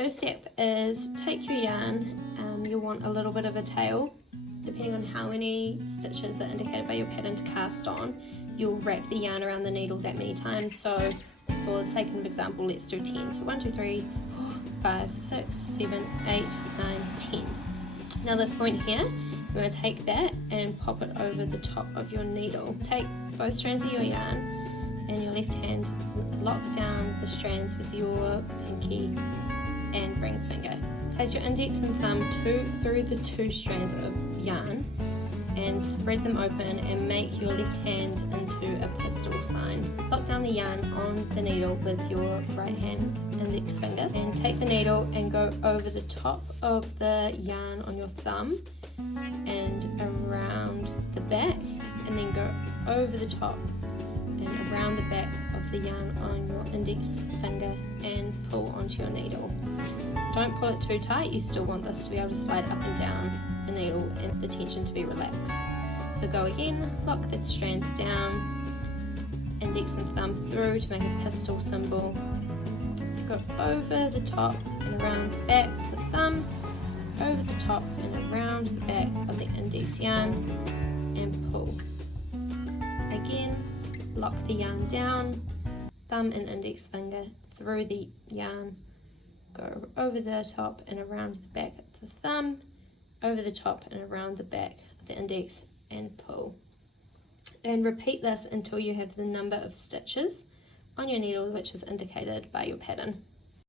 First step is take your yarn, you'll want a little bit of a tail. Depending on how many stitches are indicated by your pattern to cast on, you'll wrap the yarn around the needle that many times. So for the sake of example, let's do 10. So 1, 2, 3, 4, 5, 6, 7, 8, 9, 10. Now this point here, you're going to take that and pop it over the top of your needle. Take both strands of your yarn and your left hand, lock down the strands with your pinky and ring finger. Place your index and thumb through the two strands of yarn and spread them open and make your left hand into a pistol sign. Lock down the yarn on the needle with your right hand index finger and take the needle and go over the top of the yarn on your thumb and around the back, and then go over the top and around the back of the yarn on your index finger and pull onto your needle. Don't pull it too tight, you still want this to be able to slide up and down the needle and the tension to be relaxed. So go again, lock the strands down, index and thumb through to make a pistol symbol, go over the top and around the back of the thumb, over the top and around the back of the index yarn and pull. Again, lock the yarn down, thumb and index finger through the yarn, go over the top and around the back of the thumb, over the top and around the back of the index and pull. And repeat this until you have the number of stitches on your needle which is indicated by your pattern.